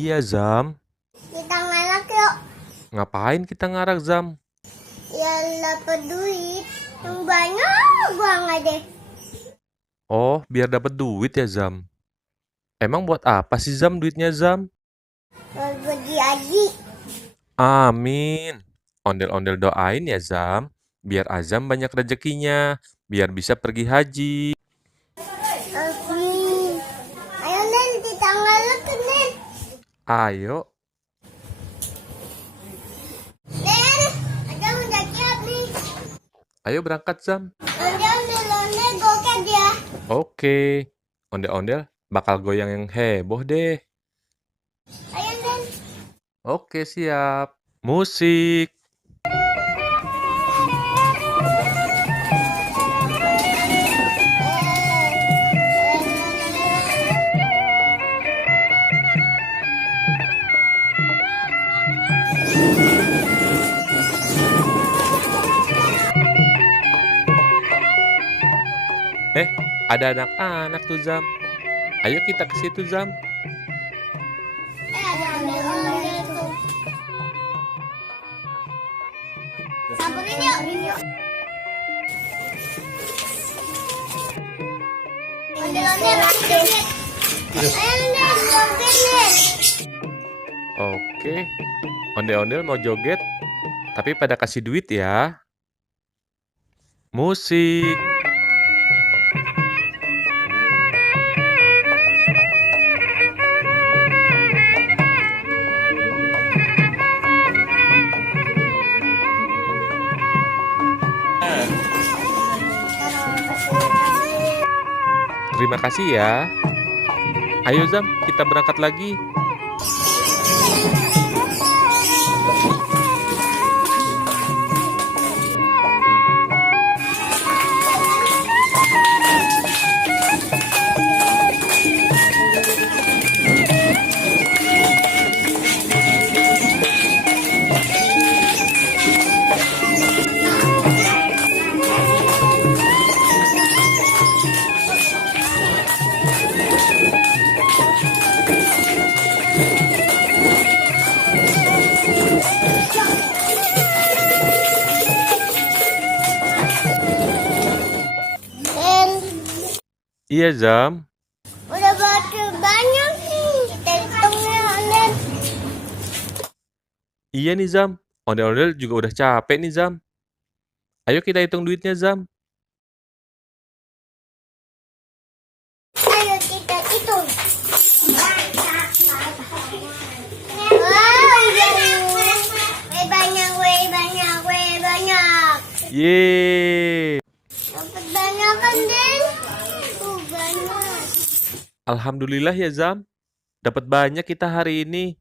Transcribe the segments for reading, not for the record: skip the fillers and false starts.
Iya, Zam. Kita ngelak yuk. Ngapain kita ngarak, Zam? Ya dapat duit. Yang banyak banget deh. Oh, biar dapat duit ya, Zam. Emang buat apa sih, Zam, duitnya, Zam? Buat pergi haji. Amin. Ondel-ondel doain ya, Zam. Biar Azam banyak rezekinya. Biar bisa pergi haji. Amin. Ayo Nen, kita ngelak ke Nen. Ayo. Nen, ada udah siap nih. Ayo berangkat, Zam. Ondel-ondel goket ya. Oke. Ondel-ondel bakal goyang yang heboh deh. Ayo Nen. Oke, siap. Musik. Ada anak-anak tuh, Zam. Ayo kita ke situ, Zam. Ada ondel-ondel tuh. Samperin yuk. Ondel-ondel joget. Ayo Nen, joget Nen. Oke. Ondel-ondel mau joget, tapi pada kasih duit ya. Musik. Terima kasih ya. Ayo, Zam, kita berangkat lagi. Nen, Iya, Zam. udah batu banyak nih. Kita hitung ya Nen. Iya nih, Zam. Ondel-ondel juga udah capek nih, Zam. Ayo kita hitung duitnya, Zam. Ayo kita hitung. Wow, banyak. Banyak. Yeay. Dapat banyak kan, Den? Banyak. Alhamdulillah ya, Zam. Dapat banyak kita hari ini.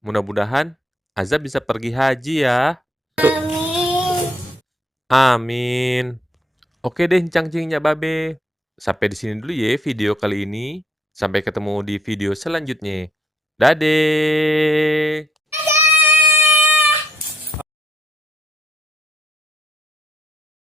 Mudah-mudahan Azam bisa pergi haji ya. Amin. Amin. Oke deh, cangcingnya babe. Sampai di sini dulu ya video kali ini. Sampai ketemu di video selanjutnya. Dadah.